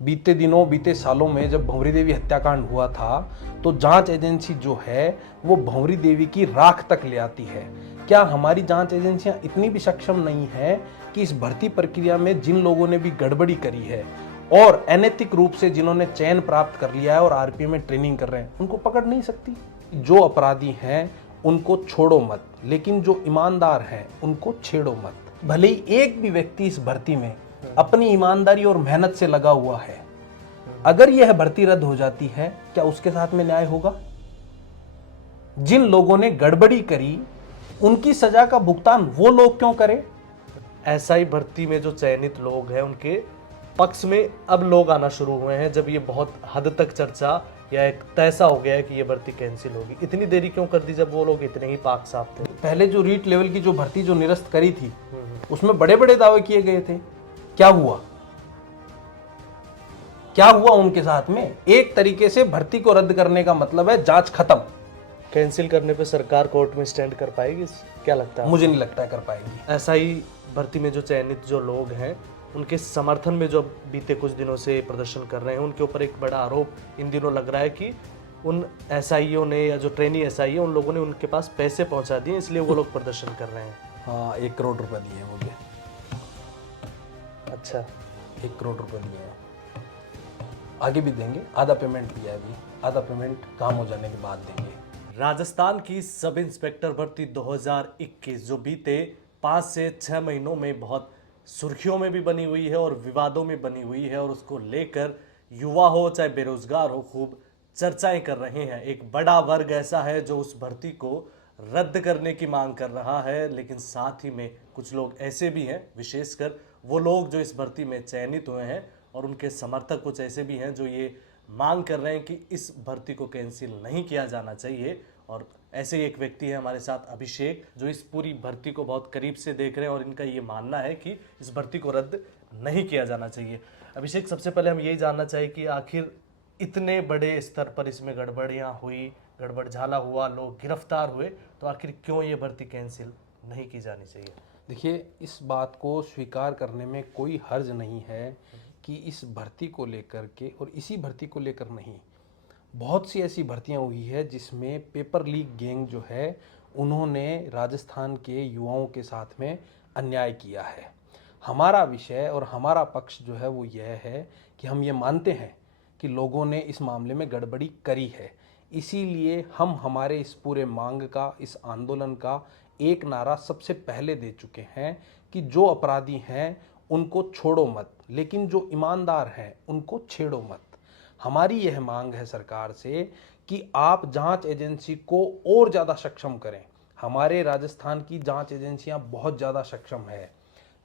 बीते दिनों बीते सालों में जब भंवरी देवी हत्याकांड हुआ था तो जांच एजेंसी जो है वो भंवरी देवी की राख तक ले आती है। क्या हमारी जांच एजेंसियां इतनी भी सक्षम नहीं है कि इस भर्ती प्रक्रिया में जिन लोगों ने भी गड़बड़ी करी है और अनैतिक रूप से जिन्होंने चयन प्राप्त कर लिया है और आरपीएफ में ट्रेनिंग कर रहे हैं उनको पकड़ नहीं सकती? जो अपराधी हैं उनको छोड़ो मत, लेकिन जो ईमानदार हैं उनको छेड़ो मत। भले ही एक भी व्यक्ति इस भर्ती में अपनी ईमानदारी और मेहनत से लगा हुआ है, अगर यह भर्ती रद्द हो जाती है क्या उसके साथ में न्याय होगा? जिन लोगों ने गड़बड़ी करी उनकी सजा का भुगतान वो लोग क्यों करें? ऐसा ही भर्ती में जो चयनित लोग हैं उनके पक्ष में अब लोग आना शुरू हुए हैं, जब ये बहुत हद तक चर्चा या एक तैसा हो गया है कि ये भर्ती कैंसिल होगी। इतनी देरी क्यों कर दी जब वो लोग इतने ही पाक साफ थे? पहले जो रीट लेवल की जो भर्ती जो निरस्त करी थी उसमें बड़े बड़े दावे किए गए थे। क्या हुआ? क्या हुआ उनके साथ में? एक तरीके से भर्ती को रद्द करने का मतलब है जांच खत्म। कैंसिल करने पे सरकार कोर्ट में स्टैंड कर पाएगी? क्या लगता है? मुझे नहीं लगता है कर पाएगी। ऐसा ही भर्ती में जो चयनित जो लोग हैं उनके समर्थन में जो बीते कुछ दिनों से प्रदर्शन कर रहे हैं, उनके ऊपर एक बड़ा आरोप इन दिनों लग रहा है कि उन एसआईओ ने या जो ट्रेनी एसआई उन लोगों ने उनके पास पैसे पहुंचा दिए, इसलिए वो लोग प्रदर्शन कर रहे हैं। हाँ, 1 करोड़ रुपए दिए हैं मुझे। अच्छा, 1 करोड़ रुपए दिए हैं, आगे भी देंगे। आधा पेमेंट दिया है अभी, आधा पेमेंट काम हो जाने के बाद देंगे। राजस्थान की सब इंस्पेक्टर भर्ती 2021 जो बीते 5 से 6 महीनों में बहुत सुर्खियों में भी बनी हुई है और विवादों में बनी हुई है, और उसको लेकर युवा हो चाहे बेरोजगार हो खूब चर्चाएं कर रहे हैं। एक बड़ा वर्ग ऐसा है जो उस भर्ती को रद्द करने की मांग कर रहा है, लेकिन साथ ही में कुछ लोग ऐसे भी हैं, विशेषकर वो लोग जो इस भर्ती में चयनित हुए हैं और उनके समर्थक कुछ ऐसे भी हैं जो ये मांग कर रहे हैं कि इस भर्ती को कैंसिल नहीं किया जाना चाहिए। और ऐसे ही एक व्यक्ति है हमारे साथ, अभिषेक, जो इस पूरी भर्ती को बहुत करीब से देख रहे हैं और इनका ये मानना है कि इस भर्ती को रद्द नहीं किया जाना चाहिए। अभिषेक, सबसे पहले हम यही जानना चाहिए कि आखिर इतने बड़े स्तर पर इसमें गड़बड़ियाँ हुई, गड़बड़ झाला हुआ, लोग गिरफ्तार हुए, तो आखिर क्यों ये भर्ती कैंसिल नहीं की जानी चाहिए? देखिए, इस बात को स्वीकार करने में कोई हर्ज नहीं है कि इस भर्ती को लेकर के, और इसी भर्ती को लेकर नहीं, बहुत सी ऐसी भर्तियां हुई है जिसमें पेपर लीक गैंग जो है उन्होंने राजस्थान के युवाओं के साथ में अन्याय किया है। हमारा विषय और हमारा पक्ष जो है वो यह है कि हम ये मानते हैं कि लोगों ने इस मामले में गड़बड़ी करी है, इसीलिए हम हमारे इस पूरे मांग का, इस आंदोलन का एक नारा सबसे पहले दे चुके हैं कि जो अपराधी हैं उनको छोड़ो मत, लेकिन जो ईमानदार हैं उनको छेड़ो मत। हमारी यह मांग है सरकार से कि आप जांच एजेंसी को और ज़्यादा सक्षम करें। हमारे राजस्थान की जांच एजेंसियां बहुत ज़्यादा सक्षम है।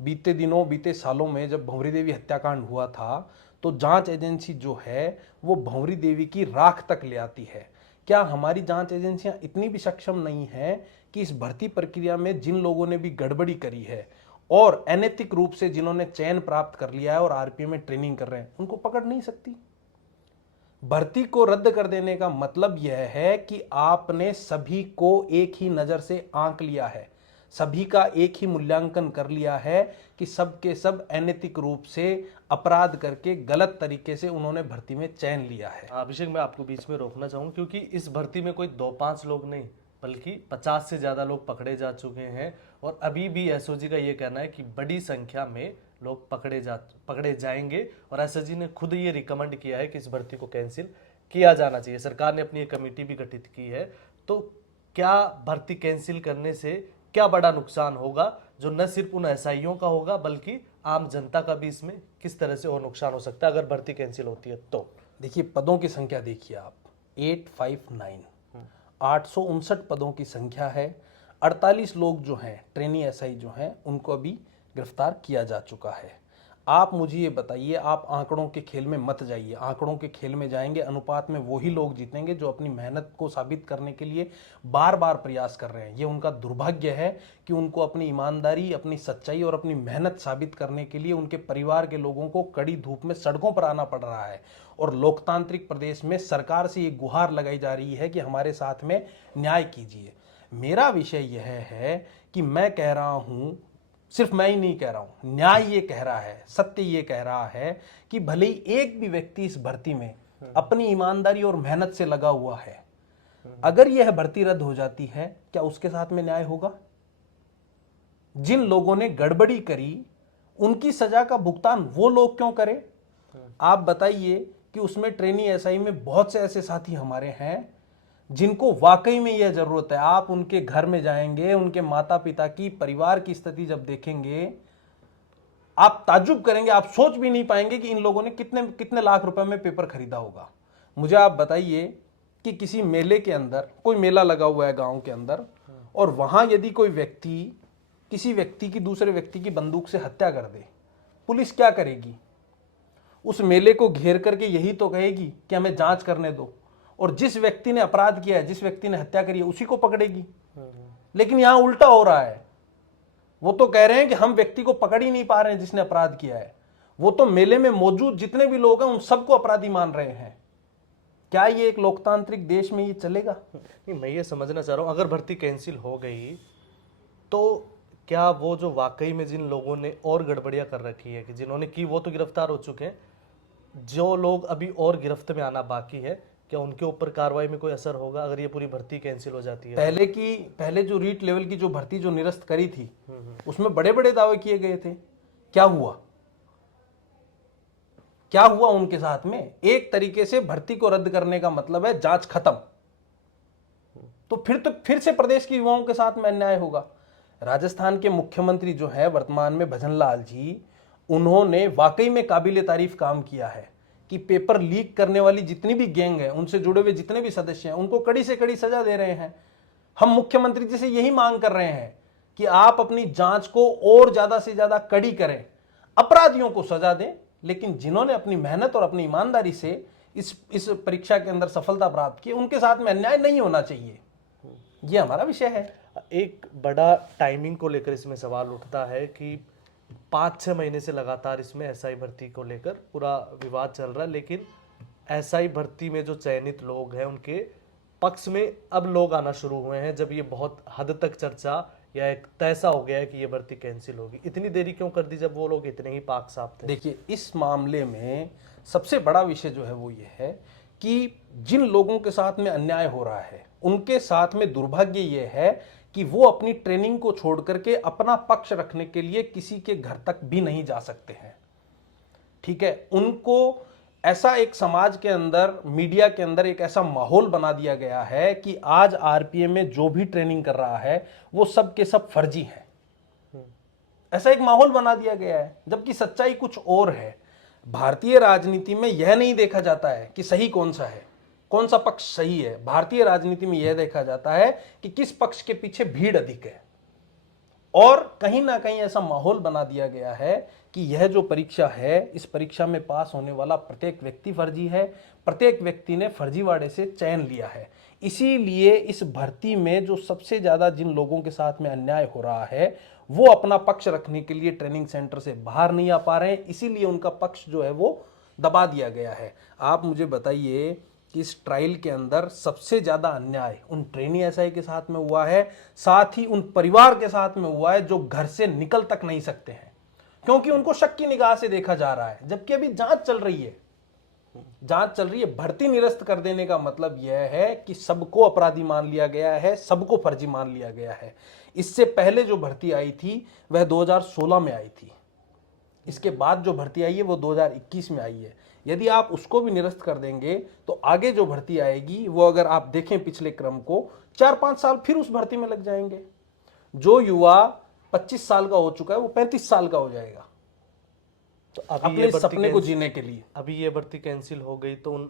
बीते दिनों बीते सालों में जब भंवरी देवी हत्याकांड हुआ था तो जांच एजेंसी जो है वो भंवरी देवी की राख तक ले आती है। क्या हमारी जांच एजेंसियां इतनी भी सक्षम नहीं है कि इस भर्ती प्रक्रिया में जिन लोगों ने भी गड़बड़ी करी है और अनैतिक रूप से जिन्होंने चयन प्राप्त कर लिया है और आरपीएफ में ट्रेनिंग कर रहे हैं उनको पकड़ नहीं सकती? भर्ती को रद्द कर देने का मतलब यह है कि आपने सभी को एक ही नजर से आंक लिया है, सभी का एक ही मूल्यांकन कर लिया है कि सब के सब अनैतिक रूप से अपराध करके गलत तरीके से उन्होंने भर्ती में चयन लिया है। अभिषेक, मैं आपको बीच में रोकना चाहूँ क्योंकि इस भर्ती में कोई 2-5 लोग नहीं बल्कि 50 से ज़्यादा लोग पकड़े जा चुके हैं, और अभी भी एसओजी का ये कहना है कि बड़ी संख्या में लोग पकड़े जाएंगे, और एसओजी ने खुद ये रिकमेंड किया है कि इस भर्ती को कैंसिल किया जाना चाहिए। सरकार ने अपनी एक कमेटी भी गठित की है। तो क्या भर्ती कैंसिल करने से क्या बड़ा नुकसान होगा जो न सिर्फ उन एसआईओं का होगा बल्कि आम जनता का भी इसमें किस तरह से और नुकसान हो सकता है अगर भर्ती कैंसिल होती है तो? देखिए, पदों की संख्या देखिए आप, 859 859 पदों की संख्या है। 48 लोग जो हैं ट्रेनी एसआई जो हैं उनको अभी गिरफ्तार किया जा चुका है। आप मुझे ये बताइए, आप आंकड़ों के खेल में मत जाइए। आंकड़ों के खेल में जाएंगे, अनुपात में वही लोग जीतेंगे जो अपनी मेहनत को साबित करने के लिए बार बार प्रयास कर रहे हैं। ये उनका दुर्भाग्य है कि उनको अपनी ईमानदारी, अपनी सच्चाई और अपनी मेहनत साबित करने के लिए उनके परिवार के लोगों को कड़ी धूप में सड़कों पर आना पड़ रहा है। और लोकतांत्रिक प्रदेश में सरकार से ये गुहार लगाई जा रही है कि हमारे साथ में न्याय कीजिए। मेरा विषय यह है कि मैं कह रहा हूं सिर्फ मैं ही नहीं कह रहा हूं, न्याय ये कह रहा है, सत्य ये कह रहा है कि भले ही एक भी व्यक्ति इस भर्ती में अपनी ईमानदारी और मेहनत से लगा हुआ है, अगर यह भर्ती रद्द हो जाती है, क्या उसके साथ में न्याय होगा? जिन लोगों ने गड़बड़ी करी उनकी सजा का भुगतान वो लोग क्यों करें? आप बताइए कि उसमें ट्रेनी एसआई में बहुत से ऐसे साथी हमारे हैं जिनको वाकई में यह जरूरत है। आप उनके घर में जाएंगे, उनके माता पिता की, परिवार की स्थिति जब देखेंगे, आप ताज्जुब करेंगे, आप सोच भी नहीं पाएंगे कि इन लोगों ने कितने कितने लाख रुपए में पेपर खरीदा होगा। मुझे आप बताइए कि किसी मेले के अंदर, कोई मेला लगा हुआ है गांव के अंदर, और वहां यदि कोई व्यक्ति किसी व्यक्ति की दूसरे व्यक्ति की बंदूक से हत्या कर दे, पुलिस क्या करेगी? उस मेले को घेर करके यही तो कहेगी कि हमें जांच करने दो, और जिस व्यक्ति ने अपराध किया है, जिस व्यक्ति ने हत्या करी है, उसी को पकड़ेगी। लेकिन यहां उल्टा हो रहा है। वो तो कह रहे हैं कि हम व्यक्ति को पकड़ ही नहीं पा रहे हैं जिसने अपराध किया है। वो तो मेले में मौजूद जितने भी लोग हैं उन सबको अपराधी मान रहे हैं। क्या ये एक लोकतांत्रिक देश में ये चलेगा? नहीं, मैं ये समझना चाह रहा हूँ, अगर भर्ती कैंसिल हो गई तो क्या वो जो वाकई में जिन लोगों ने और गड़बड़ियां कर रखी है, कि जिन्होंने की वो तो गिरफ्तार हो चुके हैं, जो लोग अभी और गिरफ्त में आना बाकी है, क्या उनके ऊपर कार्रवाई में कोई असर होगा अगर ये पूरी भर्ती कैंसिल हो जाती है? पहले जो रीट लेवल की जो भर्ती जो निरस्त करी थी, उसमें बड़े बड़े दावे किए गए थे। क्या हुआ? क्या हुआ उनके साथ में? एक तरीके से भर्ती को रद्द करने का मतलब है जांच खत्म। तो फिर से प्रदेश के युवाओं के साथ में अन्याय होगा। राजस्थान के मुख्यमंत्री जो है वर्तमान में भजनलाल जी, उन्होंने वाकई में काबिले तारीफ काम किया है कि पेपर लीक करने वाली जितनी भी गैंग है, उनसे जुड़े हुए जितने भी सदस्य हैं, उनको कड़ी से कड़ी सजा दे रहे हैं। हम मुख्यमंत्री जी से यही मांग कर रहे हैं कि आप अपनी जांच को और ज्यादा से ज्यादा कड़ी करें, अपराधियों को सजा दें, लेकिन जिन्होंने अपनी मेहनत और अपनी ईमानदारी से इस परीक्षा के अंदर सफलता प्राप्त की, उनके साथ में अन्याय नहीं होना चाहिए। ये हमारा विषय है। एक बड़ा टाइमिंग को लेकर इसमें सवाल उठता है कि 5-6 महीने से लगातार इसमें एसआई भर्ती को लेकर पूरा विवाद चल रहा है, लेकिन एसआई भर्ती में जो चयनित लोग हैं उनके पक्ष में अब लोग आना शुरू हुए हैं, जब ये बहुत हद तक चर्चा या एक तैसा हो गया है कि ये भर्ती कैंसिल होगी। इतनी देरी क्यों कर दी जब वो लोग इतने ही पाक साफ थे? देखिए, इस मामले में सबसे बड़ा विषय जो है वो ये है कि जिन लोगों के साथ में अन्याय हो रहा है, उनके साथ में दुर्भाग्य ये है कि वो अपनी ट्रेनिंग को छोड़ करके अपना पक्ष रखने के लिए किसी के घर तक भी नहीं जा सकते हैं। ठीक है, उनको ऐसा एक समाज के अंदर, मीडिया के अंदर एक ऐसा माहौल बना दिया गया है कि आज आरपीएम में जो भी ट्रेनिंग कर रहा है वो सब के सब फर्जी है। ऐसा एक माहौल बना दिया गया है, जबकि सच्चाई कुछ और है। भारतीय राजनीति में यह नहीं देखा जाता है कि सही कौन सा है, कौन सा पक्ष सही है। भारतीय राजनीति में यह देखा जाता है कि किस पक्ष के पीछे भीड़ अधिक है। और कहीं ना कहीं ऐसा माहौल बना दिया गया है कि यह जो परीक्षा है, इस परीक्षा में पास होने वाला प्रत्येक व्यक्ति फर्जी है, प्रत्येक व्यक्ति ने फर्जीवाड़े से चयन लिया है। इसीलिए इस भर्ती में जो सबसे ज्यादा जिन लोगों के साथ में अन्याय हो रहा है, वो अपना पक्ष रखने के लिए ट्रेनिंग सेंटर से बाहर नहीं आ पा रहे हैं, इसीलिए उनका पक्ष जो है वो दबा दिया गया है। आप मुझे बताइए कि इस ट्रायल के अंदर सबसे ज्यादा अन्याय उन ट्रेनी एसआई के साथ में हुआ है, साथ ही उन परिवार के साथ में हुआ है जो घर से निकल तक नहीं सकते हैं, क्योंकि उनको शक की निगाह से देखा जा रहा है, जबकि अभी जांच चल रही है। जांच चल रही है। भर्ती निरस्त कर देने का मतलब यह है कि सबको अपराधी मान लिया गया है, सबको फर्जी मान लिया गया है। इससे पहले जो भर्ती आई थी वह 2016 में आई थी, इसके बाद जो भर्ती आई है वो 2021 में आई है। यदि आप उसको भी निरस्त कर देंगे तो आगे जो भर्ती आएगी वो, अगर आप देखें पिछले क्रम को, 4-5 साल फिर उस भर्ती में लग जाएंगे। जो युवा 25 साल का हो चुका है वो 35 साल का हो जाएगा, तो अभी अपने सपने को जीने के लिए। अभी ये भर्ती कैंसिल हो गई तो उन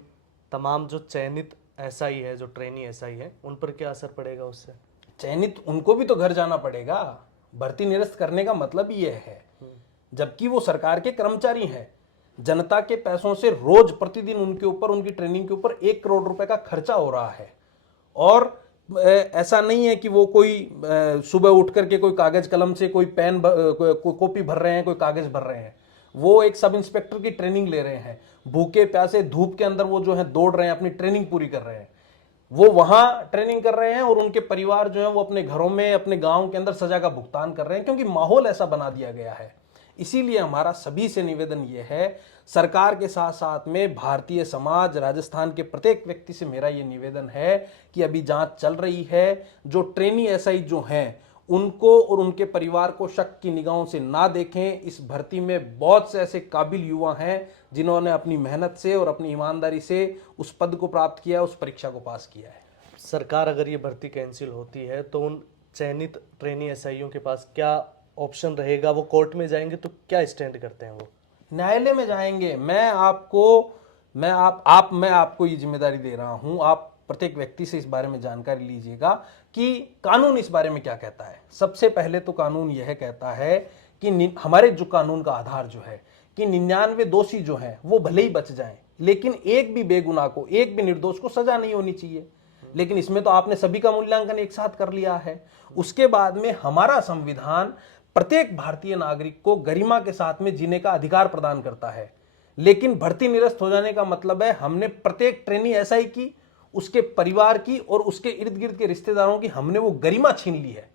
तमाम जो चयनित एसआई है, जो ट्रेनी एसआई है, उन पर क्या असर पड़ेगा उससे? चयनित उनको भी तो घर जाना पड़ेगा। भर्ती निरस्त करने का मतलब ही यह है, जबकि वो सरकार के कर्मचारी हैं, जनता के पैसों से रोज प्रतिदिन उनके ऊपर, उनकी ट्रेनिंग के ऊपर 1 करोड़ रुपए का खर्चा हो रहा है। और ऐसा नहीं है कि वो कोई सुबह उठ करके कोई कागज कलम से कोई पेन कॉपी भर रहे हैं, कोई कागज भर रहे हैं। वो एक सब इंस्पेक्टर की ट्रेनिंग ले रहे हैं, भूखे प्यासे धूप के अंदर वो जो है दौड़ रहे हैं, अपनी ट्रेनिंग पूरी कर रहे हैं। वो वहां ट्रेनिंग कर रहे हैं और उनके परिवार जो है वो अपने घरों में, अपने गांव के अंदर सजा का भुगतान कर रहे हैं, क्योंकि माहौल ऐसा बना दिया गया है। इसीलिए हमारा सभी से निवेदन यह है, सरकार के साथ साथ में भारतीय समाज, राजस्थान के प्रत्येक व्यक्ति से मेरा यह निवेदन है कि अभी जांच चल रही है, जो ट्रेनी एसआई जो हैं उनको और उनके परिवार को शक की निगाहों से ना देखें। इस भर्ती में बहुत से ऐसे काबिल युवा हैं जिन्होंने अपनी मेहनत से और अपनी ईमानदारी से उस पद को प्राप्त किया, उस परीक्षा को पास किया है। सरकार अगर ये भर्ती कैंसिल होती है तो उन चयनित ट्रेनी एसआईओ के पास क्या ऑप्शन रहेगा? वो कोर्ट में जाएंगे तो क्या स्टैंड करते हैं वो? न्यायालय में जाएंगे। मैं आपको ये जिम्मेदारी दे रहा हूं, आप प्रत्येक व्यक्ति से इस बारे में जानकारी लीजिएगा कि कानून इस बारे में क्या कहता है। सबसे पहले तो कानून यह कहता है कि हमारे जो कानून का आधार जो है कि 99 दोषी जो हैं वो भले ही बच जाएं, लेकिन एक भी बेगुनाह को, एक भी निर्दोष को सजा नहीं होनी चाहिए। लेकिन इसमें तो आपने सभी का मूल्यांकन एक साथ कर लिया है। उसके बाद में हमारा संविधान प्रत्येक भारतीय नागरिक को गरिमा के साथ में जीने का अधिकार प्रदान करता है, लेकिन भर्ती निरस्त हो जाने का मतलब है हमने प्रत्येक ट्रेनी एसआई की, उसके परिवार की और उसके इर्द गिर्द के रिश्तेदारों की हमने वो गरिमा छीन ली है।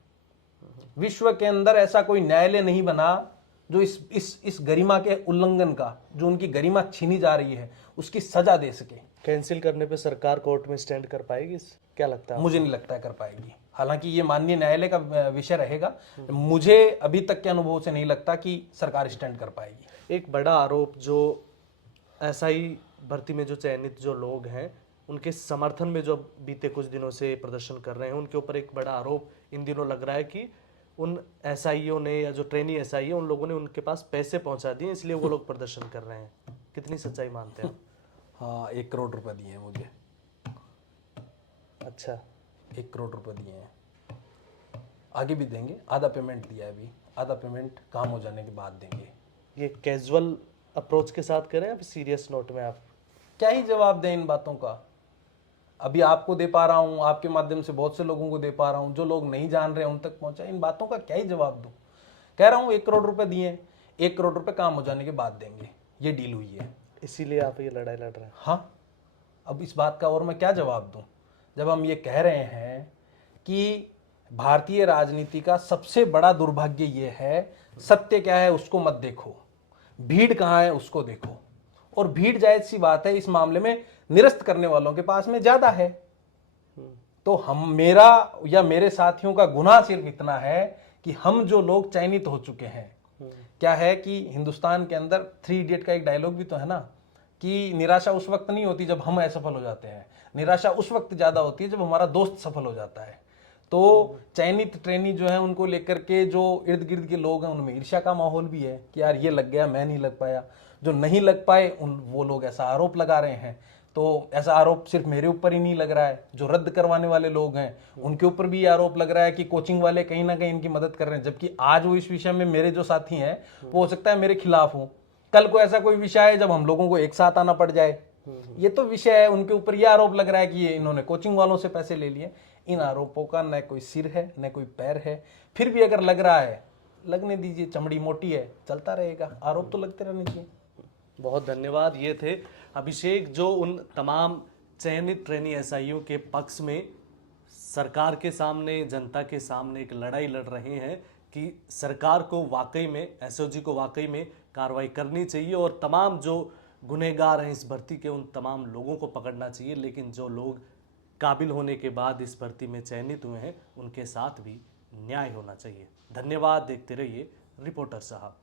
विश्व के अंदर ऐसा कोई न्यायालय नहीं बना जो इस गरिमा के उल्लंघन का, जो उनकी गरिमा छीनी जा रही है, उसकी सजा दे सके। कैंसिल करने पे सरकार कोर्ट में स्टैंड कर पाएगी? क्या लगता है? मुझे नहीं लगता है कर पाएगी। हालांकि ये माननीय न्यायालय का विषय रहेगा। मुझे अभी तक के अनुभव से नहीं लगता कि सरकार स्टैंड कर पाएगी। एक बड़ा आरोप जो एसआई भर्ती में जो चयनित जो लोग हैं उनके समर्थन में जो बीते कुछ दिनों से प्रदर्शन कर रहे हैं, उनके ऊपर एक बड़ा आरोप इन दिनों लग रहा है कि उन एसआईओ ने या जो ट्रेनी एसआई है उन लोगों ने उनके पास पैसे पहुंचा दिए, इसलिए वो लोग प्रदर्शन कर रहे हैं। कितनी सच्चाई मानते हैं? हाँ, 1 करोड़ रुपए दिए हैं मुझे। अच्छा, 1 करोड़ रुपए दिए हैं, आगे भी देंगे। आधा पेमेंट दिया है अभी, आधा पेमेंट काम हो जाने के बाद देंगे। ये कैजुअल अप्रोच के साथ करें या फिर सीरियस नोट में? आप क्या ही जवाब दें इन बातों का। अभी आपको दे पा रहा हूं, आपके माध्यम से बहुत से लोगों को दे पा रहा हूं, जो लोग नहीं जान रहे उन तक पहुंचा। इन बातों का क्या ही जवाब दूं। कह रहा हूं 1 करोड़ रुपए दिए, 1 करोड़ रुपए काम हो जाने के बाद देंगे, ये डील हुई है। इसीलिए आप ये लड़ाई लड़ रहे हैं? हाँ, अब इस बात का और मैं क्या जवाब दूं, जब हम ये कह रहे हैं कि भारतीय राजनीति का सबसे बड़ा दुर्भाग्य ये है, सत्य क्या है उसको मत देखो, भीड़ कहाँ है उसको देखो। और भीड़ जायज सी बात है इस मामले में निरस्त करने वालों के पास में ज्यादा है। तो मेरा या मेरे साथियों का गुनाह सिर्फ इतना है कि हम जो लोग चयनित हो चुके हैं, क्या है कि हिंदुस्तान के अंदर 3 इडियट का एक डायलॉग भी तो है ना कि निराशा उस वक्त नहीं होती जब हम असफल हो जाते हैं, निराशा उस वक्त ज्यादा होती है जब हमारा दोस्त सफल हो जाता है। तो चयनित ट्रेनी जो है उनको लेकर के जो इर्द गिर्द के लोग हैं उनमें ईर्ष्या का माहौल भी है कि यार ये लग गया, मैं नहीं लग पाया। जो नहीं लग पाए वो लोग ऐसा आरोप लगा रहे हैं। तो ऐसा आरोप सिर्फ मेरे ऊपर ही नहीं लग रहा है, जो रद्द करवाने वाले लोग हैं उनके ऊपर भी आरोप लग रहा है कि कोचिंग वाले कहीं ना कहीं इनकी मदद कर रहे हैं। जबकि आज वो इस विषय में मेरे जो साथी हैं वो हो सकता है मेरे खिलाफ हो। कल को ऐसा कोई विषय है जब हम लोगों को एक साथ आना पड़ जाए। ये तो विषय है, उनके ऊपर यह आरोप लग रहा है कि ये इन्होंने कोचिंग वालों से पैसे ले लिए। इन आरोपों का न कोई सिर है न कोई पैर है। फिर भी अगर लग रहा है, लगने दीजिए, चमड़ी मोटी है, चलता रहेगा, आरोप तो लगते रहने चाहिए। बहुत धन्यवाद। ये थे अभिषेक जो उन तमाम चयनित ट्रेनी एसआईओ के पक्ष में सरकार के सामने, जनता के सामने एक लड़ाई लड़ रहे हैं कि सरकार को वाकई में, एसओजी को वाकई में कार्रवाई करनी चाहिए और तमाम जो गुनहगार हैं इस भर्ती के उन तमाम लोगों को पकड़ना चाहिए। लेकिन जो लोग काबिल होने के बाद इस भर्ती में चयनित हुए हैं उनके साथ भी न्याय होना चाहिए। धन्यवाद। देखते रहिए रिपोर्टर साहब।